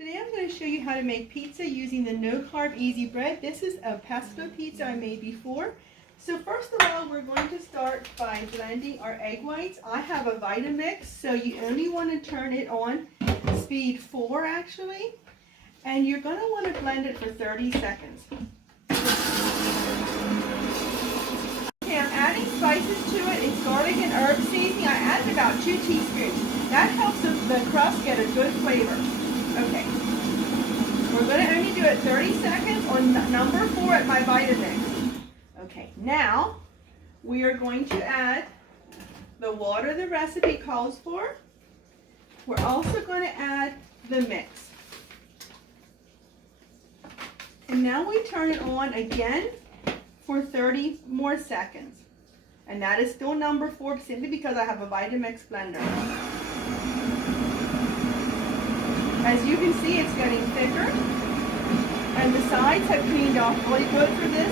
Today I'm going to show you how to make pizza using the no-carb easy bread. This is a pesto pizza I made before. So first of all, we're going to start by blending our egg whites. I have a Vitamix, so you only want to turn it on speed 4 actually. And you're going to want to blend it for 30 seconds. Okay, I'm adding spices to it. It's garlic and herb seasoning. I added about 2 teaspoons. That helps the crust get a good flavor. Okay, we're going to only do it 30 seconds on number 4 at my Vitamix. Okay, now we are going to add the water the recipe calls for. We're also going to add the mix. And now we turn it on again for 30 more seconds. And that is still number 4 simply because I have a Vitamix blender. As you can see, it's getting thicker, and the sides have cleaned off really good for this.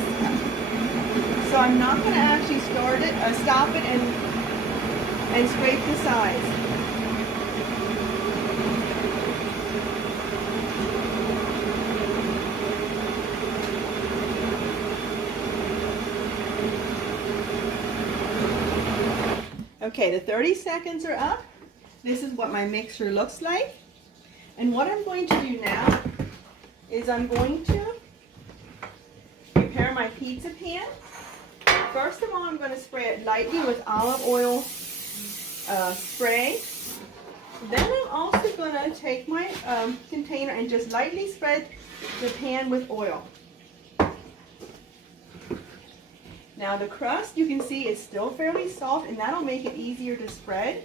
So I'm not going to actually stop it and scrape the sides. Okay, the 30 seconds are up. This is what my mixture looks like. And what I'm going to do now is I'm going to prepare my pizza pan. First of all, I'm going to spray it lightly with olive oil spray. Then I'm also going to take my container and just lightly spread the pan with oil. Now the crust, you can see, is still fairly soft, and that'll make it easier to spread.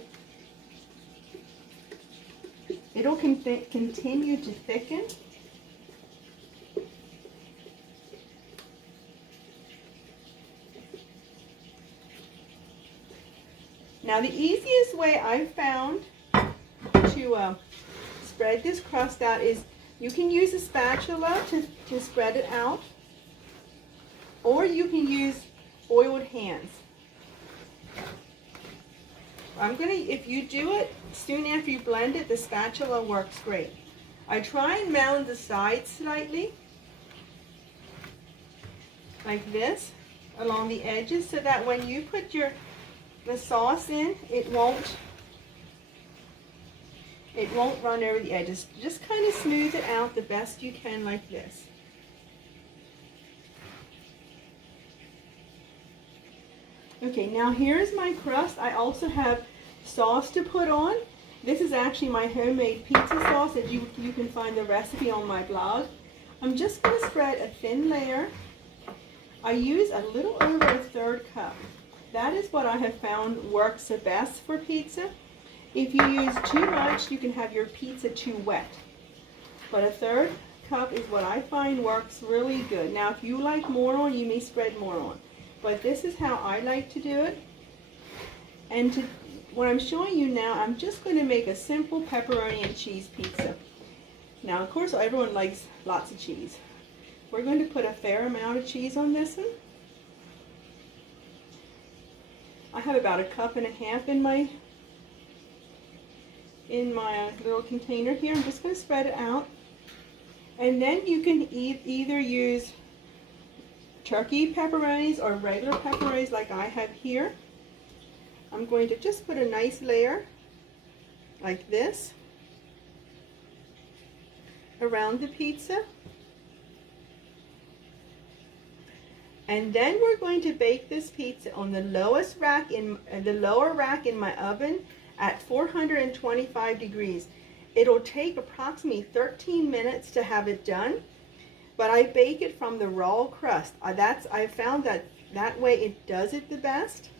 It'll continue to thicken. Now the easiest way I've found to spread this crust out is you can use a spatula to spread it out, or you can use oiled hands. If you do it soon after you blend it, the spatula works great. I try and mound the sides slightly, like this, along the edges, so that when you put the sauce in, it won't run over the edges. Just kind of smooth it out the best you can, like this. Okay, now here's my crust. I also have sauce to put on. This is actually my homemade pizza sauce that you can find the recipe on my blog. I'm just going to spread a thin layer. I use a little over a 1/3 cup. That is what I have found works the best for pizza. If you use too much, you can have your pizza too wet. But a 1/3 cup is what I find works really good. Now if you like more on, you may spread more on. But this is how I like to do it. And what I'm showing you now, I'm just going to make a simple pepperoni and cheese pizza. Now, of course, everyone likes lots of cheese. We're going to put a fair amount of cheese on this one. I have about 1.5 cups in my little container here. I'm just going to spread it out. And then you can either use turkey pepperonis or regular pepperonis like I have here. I'm going to just put a nice layer like this around the pizza. And then we're going to bake this pizza on the lowest rack the lower rack in my oven at 425 degrees. It'll take approximately 13 minutes to have it done. But I bake it from the raw crust. I found that way it does it the best.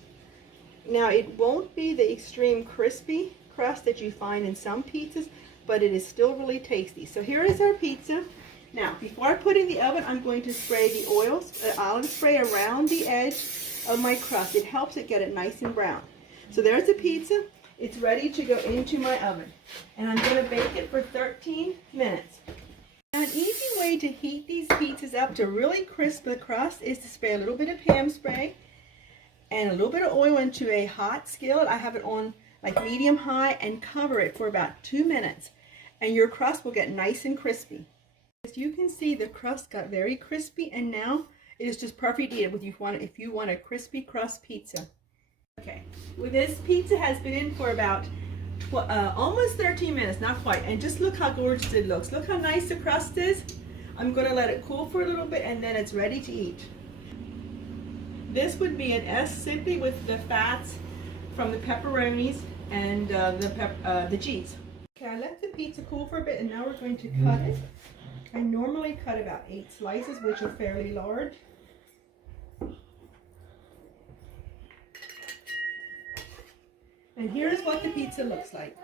Now it won't be the extreme crispy crust that you find in some pizzas, but it is still really tasty. So here is our pizza. Now before I put it in the oven, I'm going to spray the olive spray around the edge of my crust. It helps it get it nice and brown. So there's the pizza. It's ready to go into my oven. And I'm going to bake it for 13 minutes. Now, an easy way to heat these pizzas up to really crisp the crust is to spray a little bit of Pam spray and a little bit of oil into a hot skillet. I have it on like medium high and cover it for about 2 minutes. and your crust will get nice and crispy. As you can see, the crust got very crispy, and now it is just perfect to eat it if you want a crispy crust pizza. Okay, well, this pizza has been in for about almost 13 minutes, not quite, and just look how gorgeous it looks. Look how nice the crust is. I'm going to let it cool for a little bit, and then it's ready to eat. This would be an S simply with the fats from the pepperonis and the cheese. Okay, I let the pizza cool for a bit, and now we're going to cut it. I normally cut about 8 slices, which are fairly large. And here's what the pizza looks like.